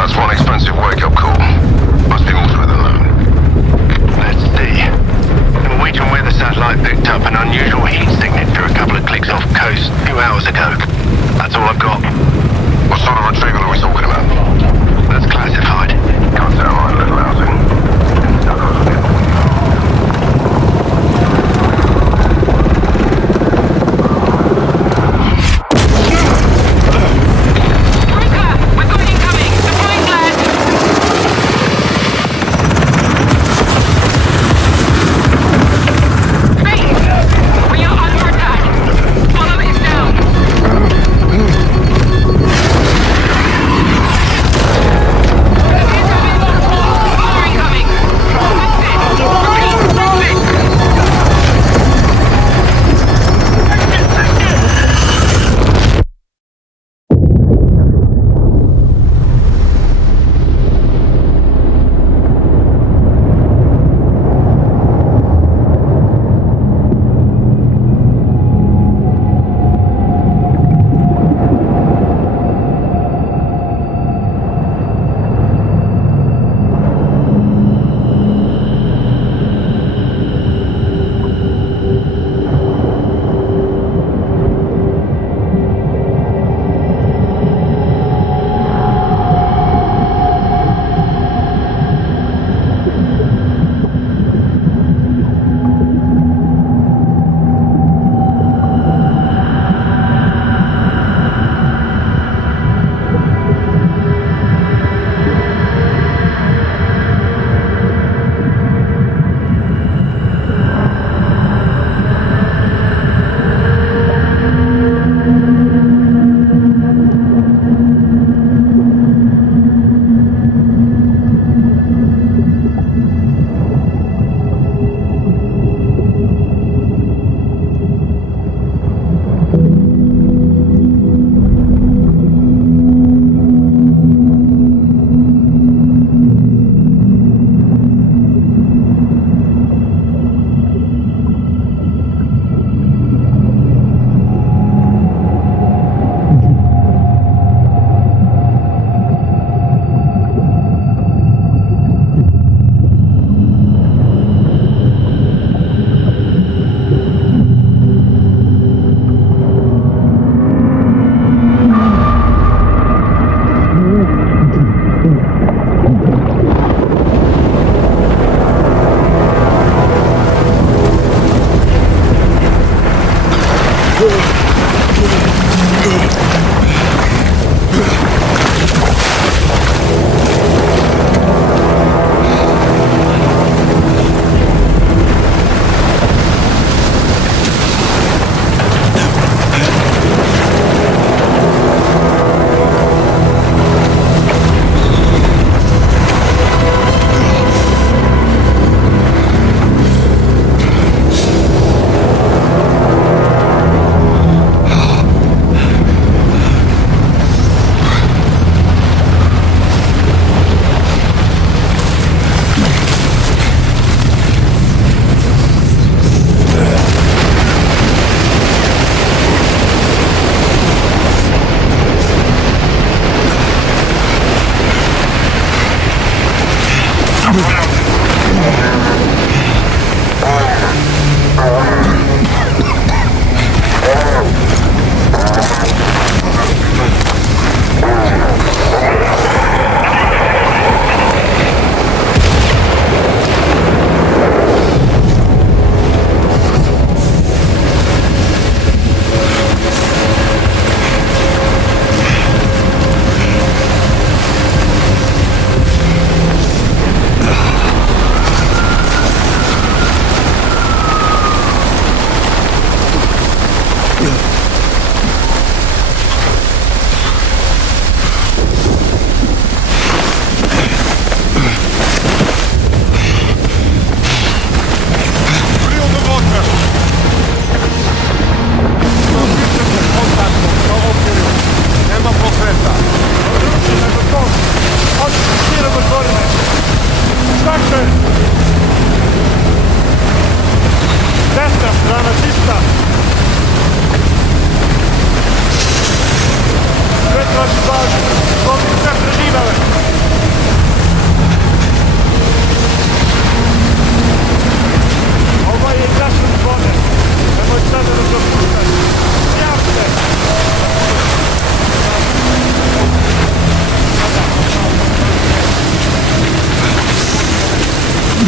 That's one expensive wake-up call. Must be more to it than that. Let's see. Norwegian weather satellite picked up an unusual heat signature a couple of clicks off coast a few hours ago. That's all I've got. What sort of retrieval are we talking about? That's classified. Can't say I mind a little outing.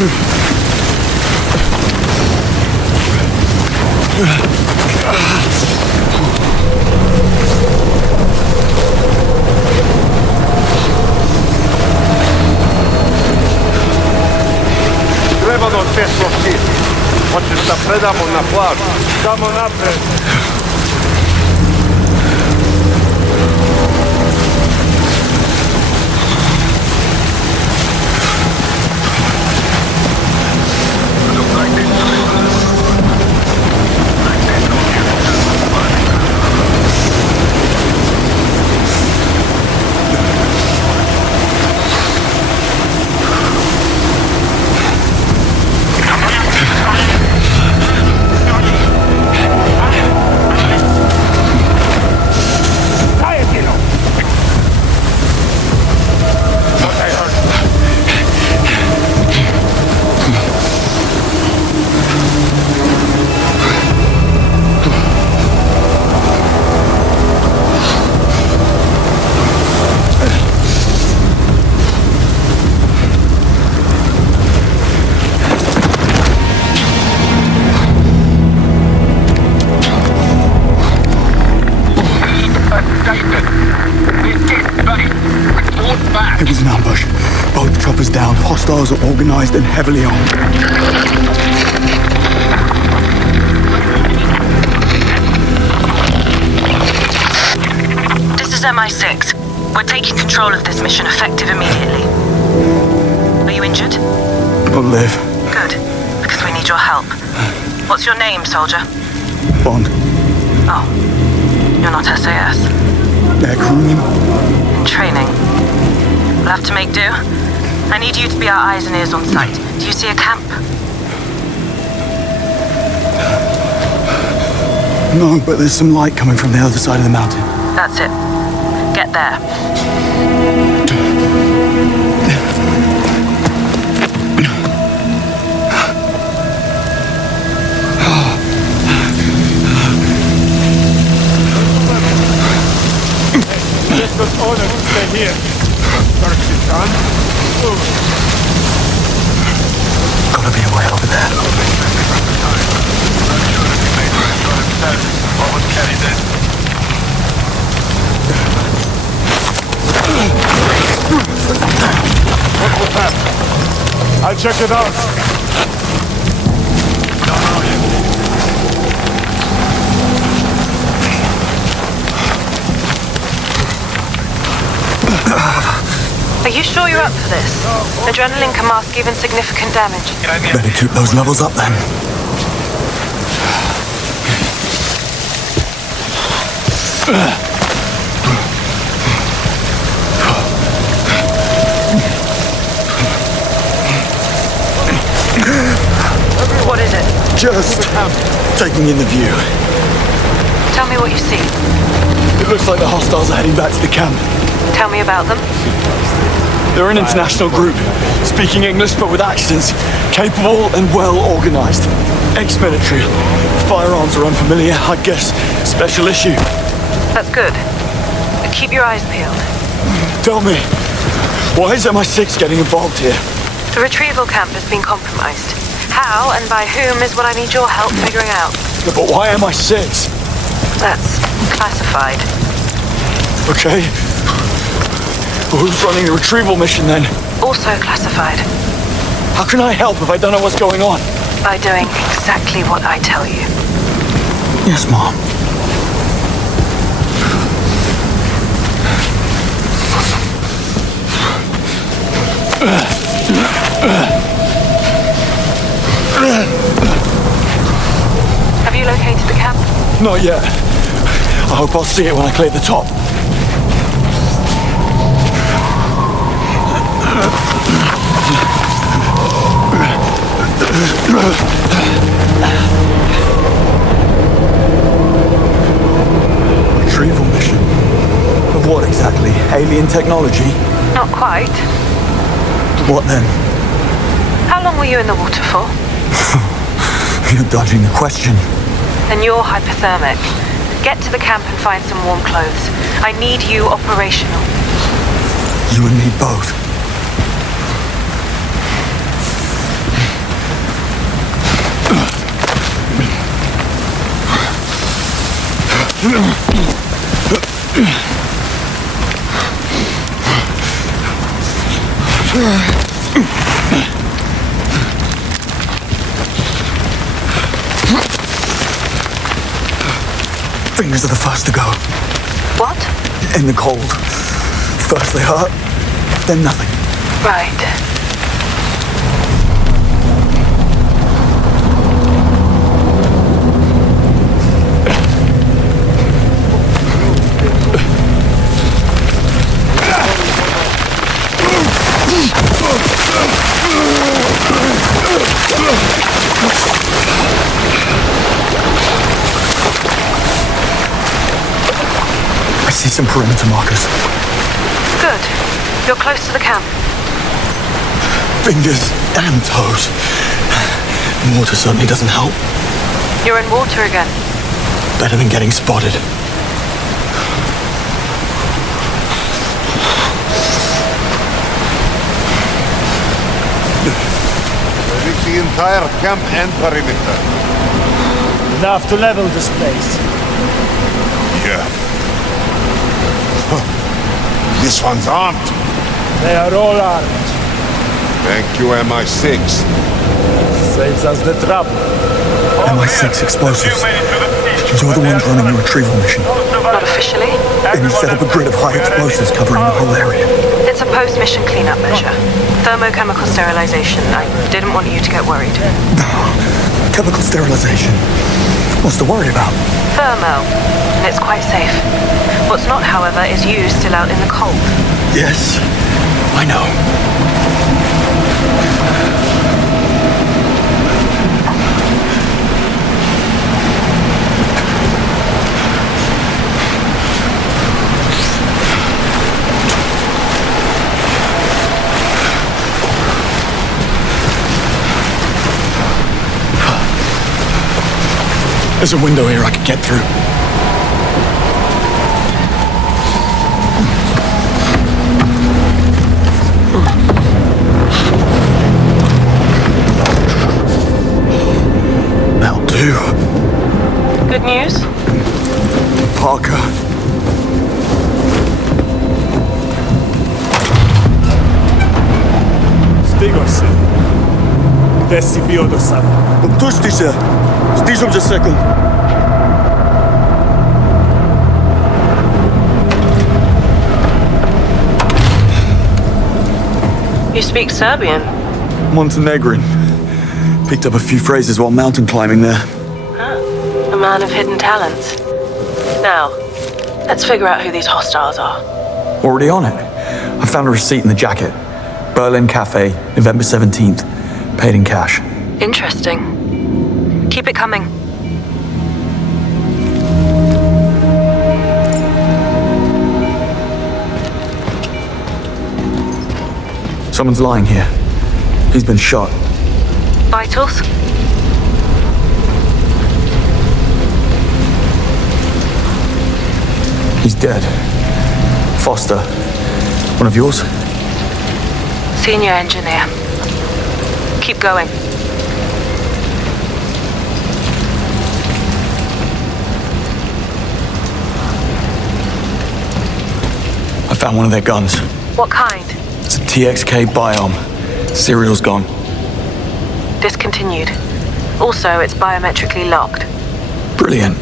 Trebano te složiti. Hoćeš da predamo na plaž. Samo napred. It was an ambush. Both choppers down. Hostiles are organized and heavily armed. This is MI6. We're taking control of this mission effective immediately. Are you injured? I'll live. Good, because we need your help. What's your name, soldier? Bond. Oh, you're not SAS. Air crewman. In training. We'll have to make do. I need you to be our eyes and ears on site. Do you see a camp? No, but there's some light coming from the other side of the mountain. That's it. Get there. Just got ordered to stay here. Work is done. Gotta be a way over there. What was Kelly then? What will happen? I'll check it out. Are you sure you're up for this? Adrenaline can mask even significant damage. Better keep those levels up then. What is it? Just taking in the view. Tell me what you see. It looks like the hostiles are heading back to the camp. Tell me about them. They're an international group, speaking English but with accents, capable and well organized. Ex-military. Firearms are unfamiliar, I guess. Special issue. That's good. But keep your eyes peeled. Tell me, why is MI6 getting involved here? The retrieval camp has been compromised. How and by whom is what I need your help figuring out. Yeah, but why MI6? That's classified. Okay. Well, who's running the retrieval mission then? Also classified. How can I help if I don't know what's going on? By doing exactly what I tell you. Yes, Mom. Have you located the camp? Not yet. I hope I'll see it when I clear the top. Retrieval mission? Of what exactly? Alien technology? Not quite. What then? How long were you in the water for? You're dodging the question. Then you're hypothermic. Get to the camp and find some warm clothes. I need you operational. You and me both. Fingers are the first to go. What? In the cold. First they hurt, then nothing. Right. I see some perimeter markers. Good. You're close to the camp. Fingers and toes. Water certainly doesn't help. You're in water again. Better than getting spotted. Reach the entire camp and perimeter. Enough to level this place. Yeah. This one's armed. They are all armed. Thank you, MI6. Saves us the trouble. MI6 explosives. You're the ones running the retrieval mission. Not officially. Then you set up a grid of high explosives covering the whole area. It's a post-mission cleanup measure. Thermochemical sterilization. I didn't want you to get worried. Chemical sterilization. What's to worry about? Thermo. And it's quite safe. What's not, however, is you still out in the cold. Yes, I know. There's a window here I could get through. That'll do. Good news? Parker. Стиго се. Где си бил до сега? Отпусти се. Стижам за секунд. You speak Serbian? Montenegrin. Picked up a few phrases while mountain climbing there. A man of hidden talents. Now, let's figure out who these hostiles are. Already on it. I found a receipt in the jacket. Berlin Cafe, November 17th. Paid in cash. Interesting. Keep it coming. Someone's lying here. He's been shot. Vitals? He's dead. Foster. One of yours? Senior engineer. Keep going. I found one of their guns. What kind? It's a TXK Biome. Serial's gone. Discontinued. Also, it's biometrically locked. Brilliant.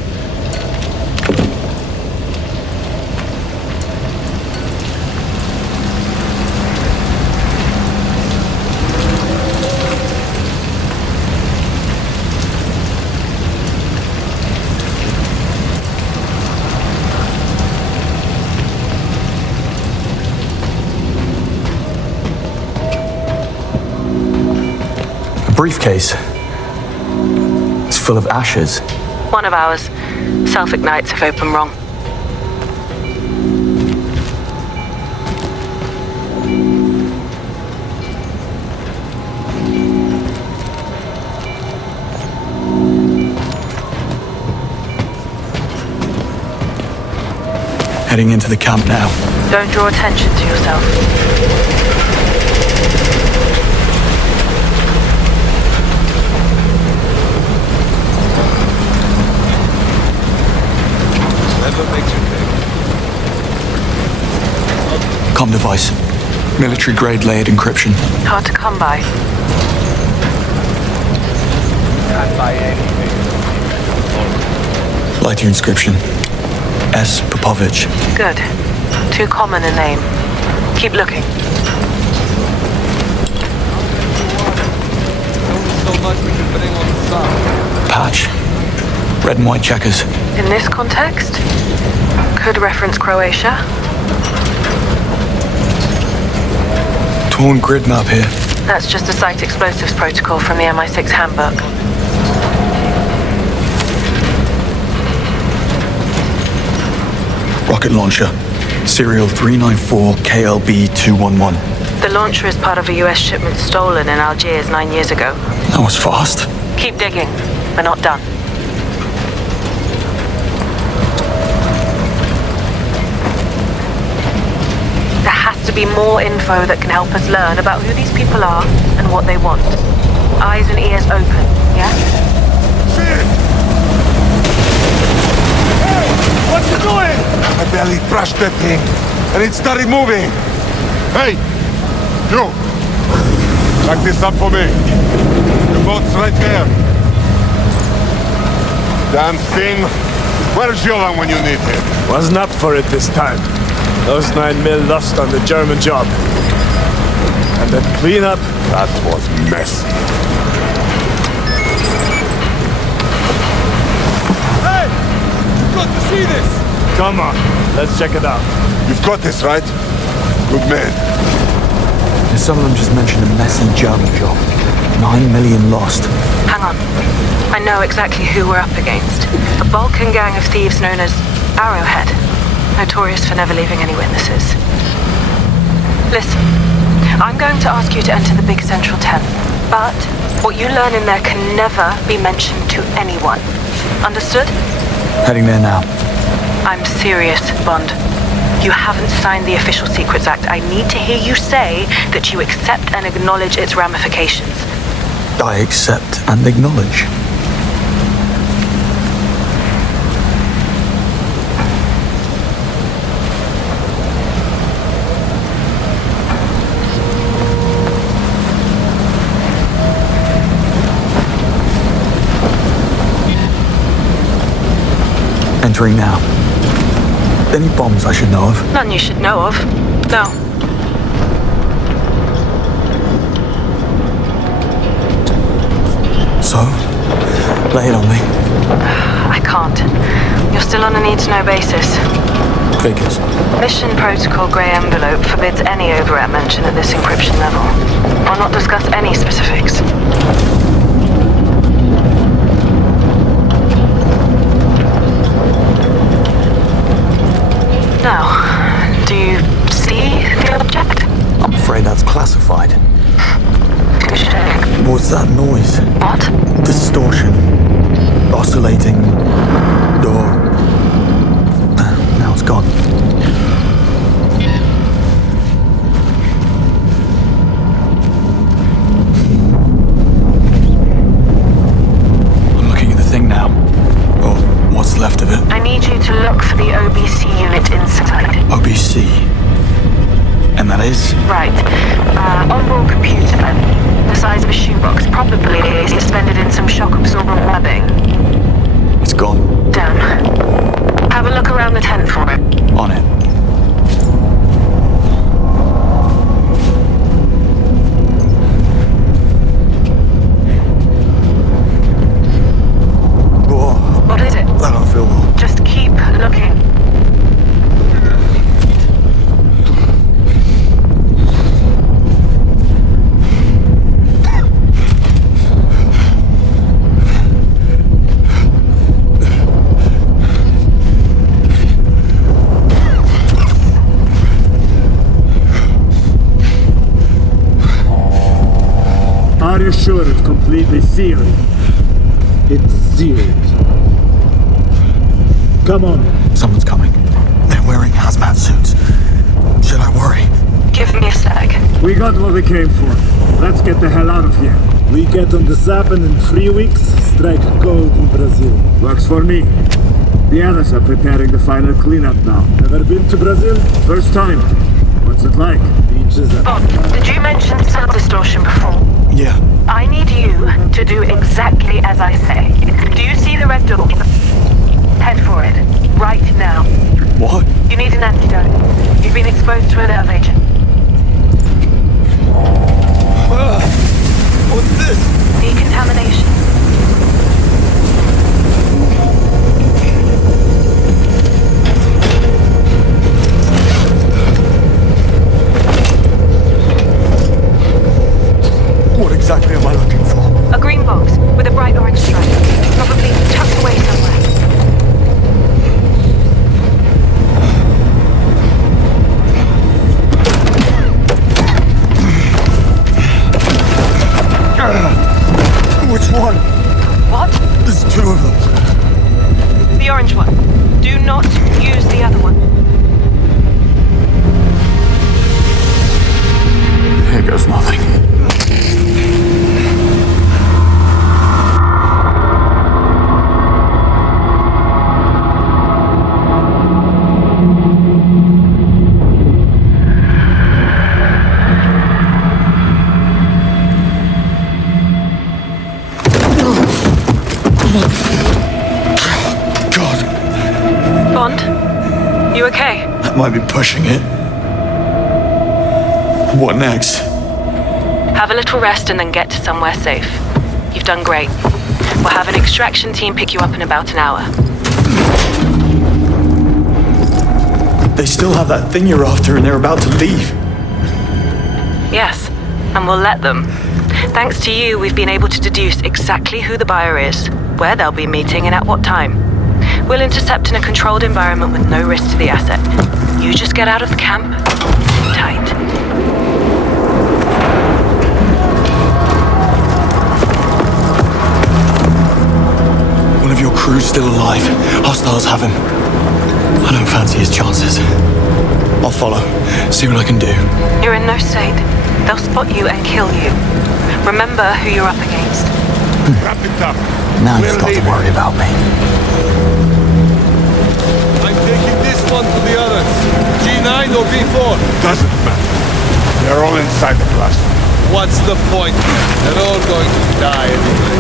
Briefcase. It's full of ashes. One of ours. Self-ignites if open wrong. Heading into the camp now. Don't draw attention to yourself. Intercom device. Military-grade layered encryption. Hard to come by. Lighter inscription. S. Popovich. Good. Too common a name. Keep looking. Patch. Red and white checkers. In this context, could reference Croatia. Torn grid map here. That's just a site explosives protocol from the MI6 handbook. Rocket launcher. Serial 394KLB211. The launcher is part of a US shipment stolen in Algiers 9 years ago. That was fast. Keep digging. We're not done. There has to be more info that can help us learn about who these people are and what they want. Eyes and ears open, yeah? What you doing? I barely brushed that thing, and it started moving. Hey, you! Back this up for me. The boat's right there. Damn thing. Where's Jolan when you need him? Wasn't up for it this time. Those 9 mil lost on the German job. And that cleanup, That was messy. hey! Good to see this! Come on, let's check it out. You've got this, right? Good man. Some of them just mentioned a messy German job. 9 million lost. Hang on. I know exactly who we're up against. A Balkan gang of thieves known as Arrowhead. Notorious for never leaving any witnesses. Listen, I'm going to ask you to enter the big central tent. But what you learn in there can never be mentioned to anyone. Understood? Heading there now. I'm serious, Bond. You haven't signed the Official Secrets Act. I need to hear you say that you accept and acknowledge its ramifications. I accept and acknowledge. Entering now. Any bombs I should know of? None you should know of. No. So, lay it on me. I can't. You're still on a need-to-know basis. Figures. Mission Protocol Grey Envelope forbids any overrap mention at this encryption level. I'll not discuss any specifics. Now, do you see the object? I'm afraid that's classified. Touche. What's that noise? What? Distortion. Oscillating. Or... Now it's gone. I'm looking at the thing now. Or what's left of it. I need you to look for the OBC unit inside. OBC. And that is? Right. Onboard computer. The size of a shoebox, probably suspended in some shock-absorbent webbing. It's gone. Damn. Have a look around the tent for it. On it. Whoa, What is it? I don't feel well. Just keep looking. Are you sure it's completely sealed? It's sealed. Come on. Someone's coming. They're wearing hazmat suits. Should I worry? Give me a sec. We got what we came for. Let's get the hell out of here. We get on the Zap and in 3 weeks, strike gold in Brazil. Works for me. The others are preparing the final cleanup now. Never been to Brazil? First time. What's What's it like? Beaches and... Bond, did you mention sound distortion before? Yeah. I need you to do exactly as I say. Do you see the red door? Head for it. Right now. What? You need an antidote. You've been exposed to a nerve agent. What's this? Decontamination. What exactly am I looking for? A green box with a bright orange stripe. Probably tucked away somewhere. Which one? What? There's two of them. The orange one. Do not use the other one. Here goes nothing. God, Bond? You okay? that might be pushing it. What next? Have a little rest and then get to somewhere safe. You've done great. We'll have an extraction team pick you up in about an hour. They still have that thing you're after and they're about to leave. Yes, and we'll let them. Thanks to you, we've been able to deduce exactly who the buyer is, where they'll be meeting, and at what time. We'll intercept in a controlled environment with no risk to the asset. You just get out of the camp. Tight. One of your crew's still alive. Hostiles have him. I don't fancy his chances. I'll follow, see what I can do. You're in no state. They'll spot you and kill you. Remember who you're up against. Wrap it up. Now you We're start to leaving. worry about me. I'm taking this one to the others. G9 or B4? Doesn't matter. They're all inside the cluster. What's the point? They're all going to die anyway.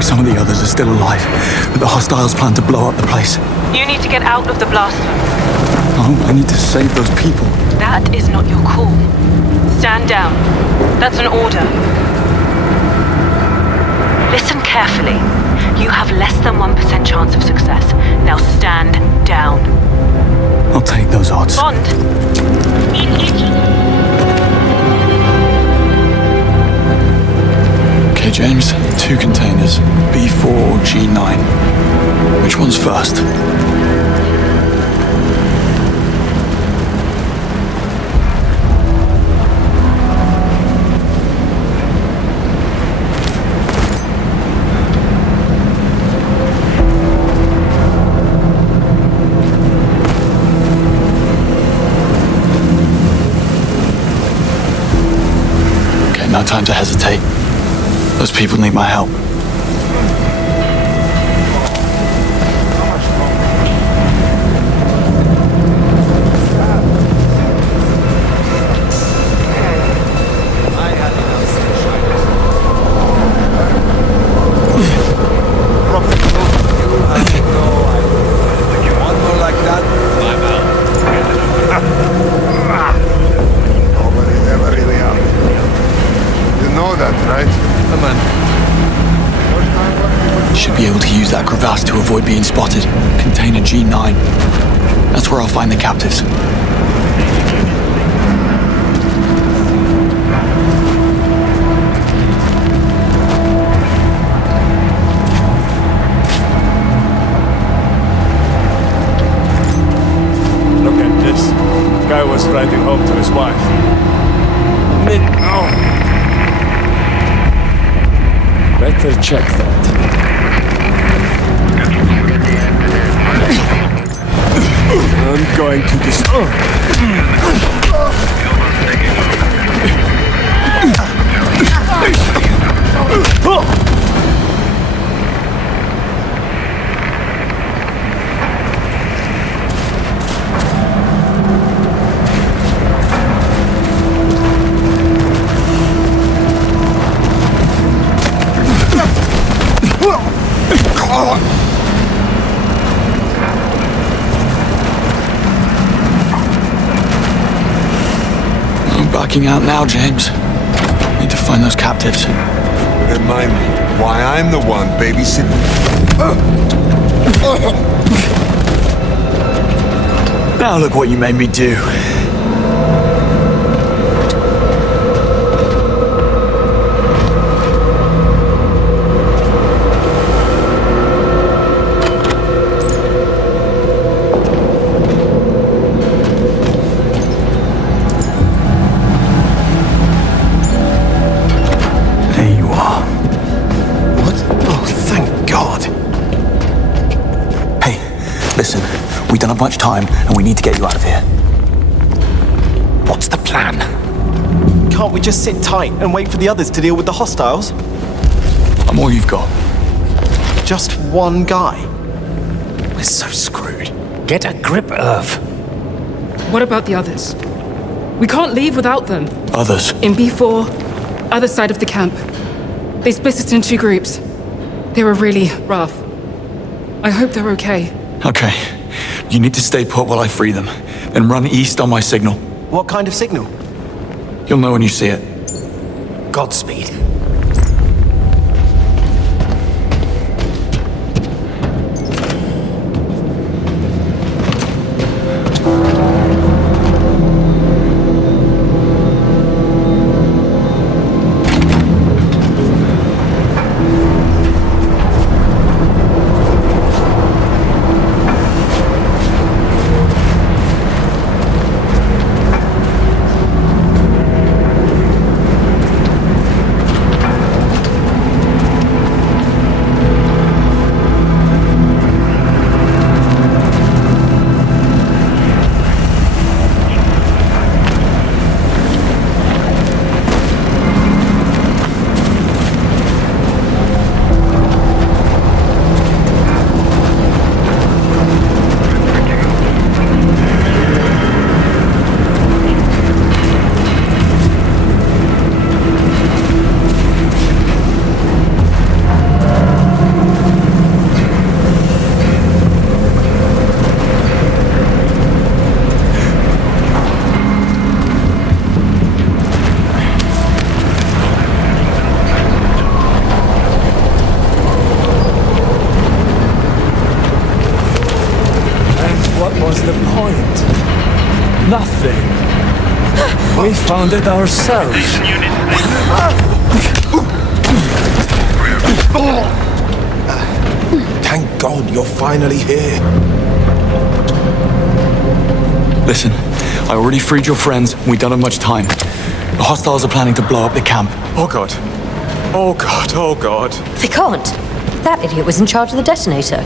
Some of the others are still alive, but the hostiles plan to blow up the place. You need to get out of the blast zone. Oh, I need to save those people. That is not your call. Stand down. That's an order. Listen carefully. You have less than 1% chance of success. Now stand down. I'll take those odds. Bond. Okay, James. 2 containers. B4 or G9. Which one's first? time to hesitate. Those people need my help. Nobody's ever really out. You know that, right? Should be able to use that crevasse to avoid being spotted. Container G9. That's where I'll find the captives. Look at this. Guy was writing home to his wife. Better check that. I'm going to destroy. I'm backing out now, James. Need to find those captives. Remind me why I'm the one babysitting. Now look what you made me do. There you are. What? Oh, thank God. Hey, listen. We don't have much time, and we need to get you out of here. What's the plan? Can't we just sit tight and wait for the others to deal with the hostiles? I'm all you've got. Just one guy. We're so screwed. Get a grip, Irv. What about the others? We can't leave without them. Others? In B4, other side of the camp. They split us into 2 groups. They were really rough. I hope they're okay. Okay. You need to stay put while I free them. Then run east on my signal. What kind of signal? You'll know when you see it. Godspeed. What's the point? Nothing. We found it ourselves. Thank God you're finally here. Listen, I already freed your friends. We don't have much time. The hostiles are planning to blow up the camp. Oh God. Oh God, oh God. They can't. That idiot was in charge of the detonator.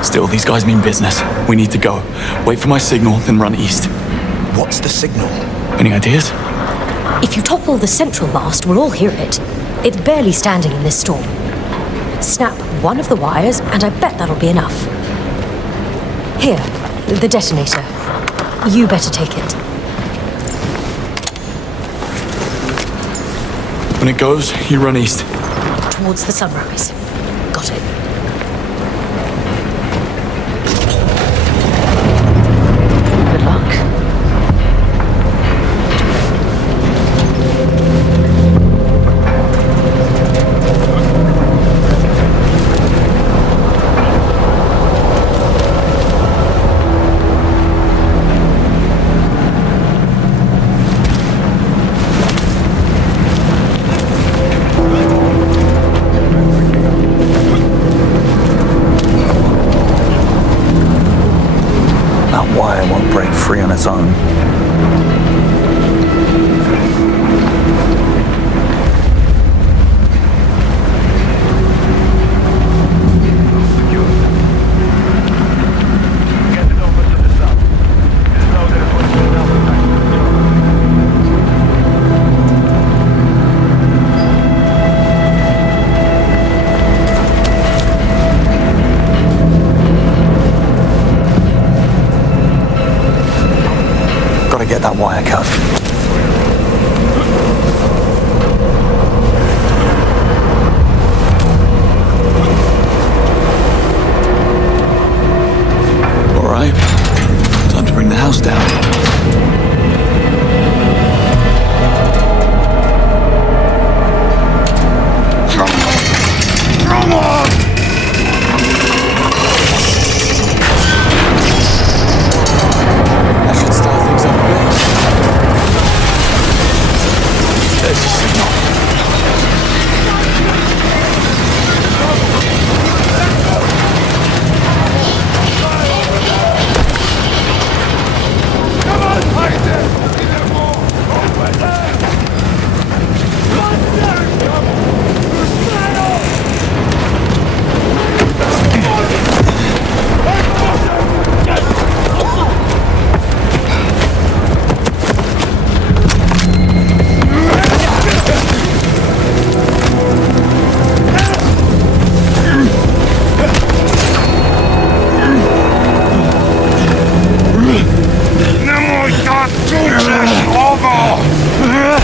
Still, these guys mean business. We need to go. Wait for my signal, then run east. What's the signal? Any ideas? If you topple the central mast, we'll all hear it. It's barely standing in this storm. Snap one of the wires, and I bet that'll be enough. Here, the detonator. You better take it. When it goes, you run east. Towards the sunrise. Got it. Good luck. Free on its own. Get that wire cut. All right. Time to bring the house down. Come on! That should start things up a bit. There's the signal. Come on, fighter! Over there!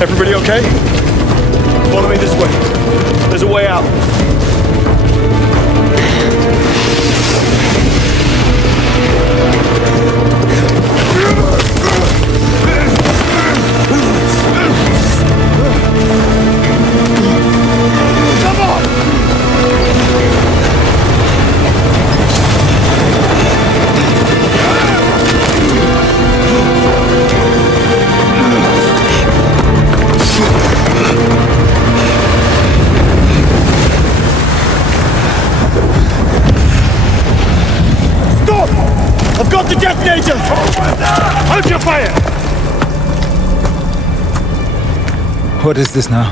Everybody okay? Follow me this way. There's a way out. Come on! I've got the detonator! Hold your fire! What is this now?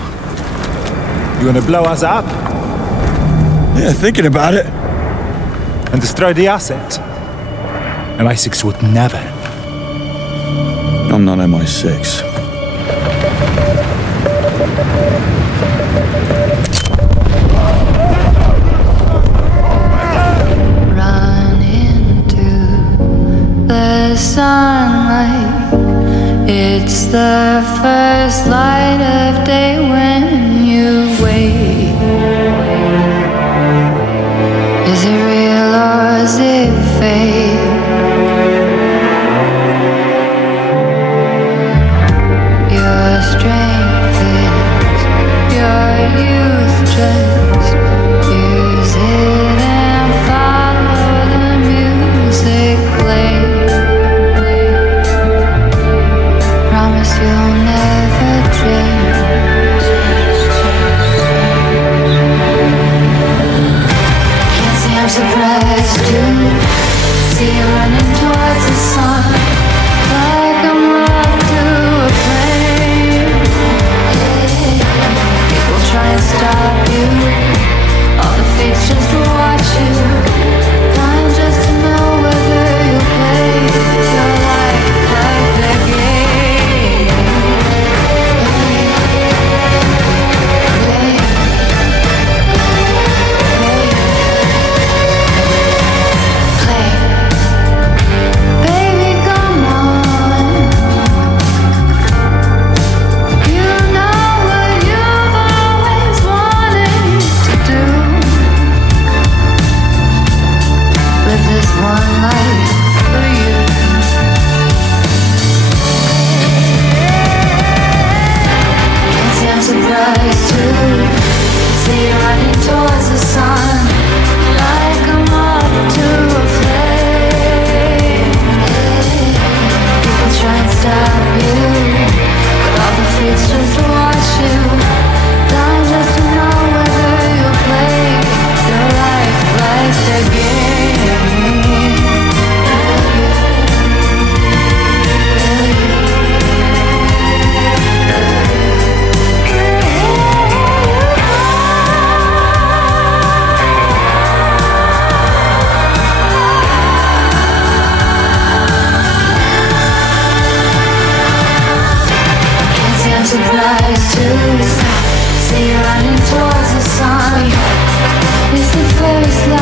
You wanna blow us up Yeah, thinking about it. and destroy the asset? MI6 would never. I'm not MI6. Run into the sunlight. It's the first light of day when you wake. Is it real or is it fake? Your strength is your youth, just use it and follow the music play. Promise you'll never change. Can't say I'm surprised to see you running towards the sun, like I'm up to a plane. People try and stop you, all the fates just watch you, dying just to know whether you'll play your life like the game. Baby, come on. You know what you've always wanted to do. Live this one life for you. Can't say I'm surprised to see you running towards the sun, like I'm up to a flame. People try and stop you, but all the fates just watch you, dying just to know whether you'll play your life like the game. Can't say I'm surprised to see you running towards the sun. It's the first light.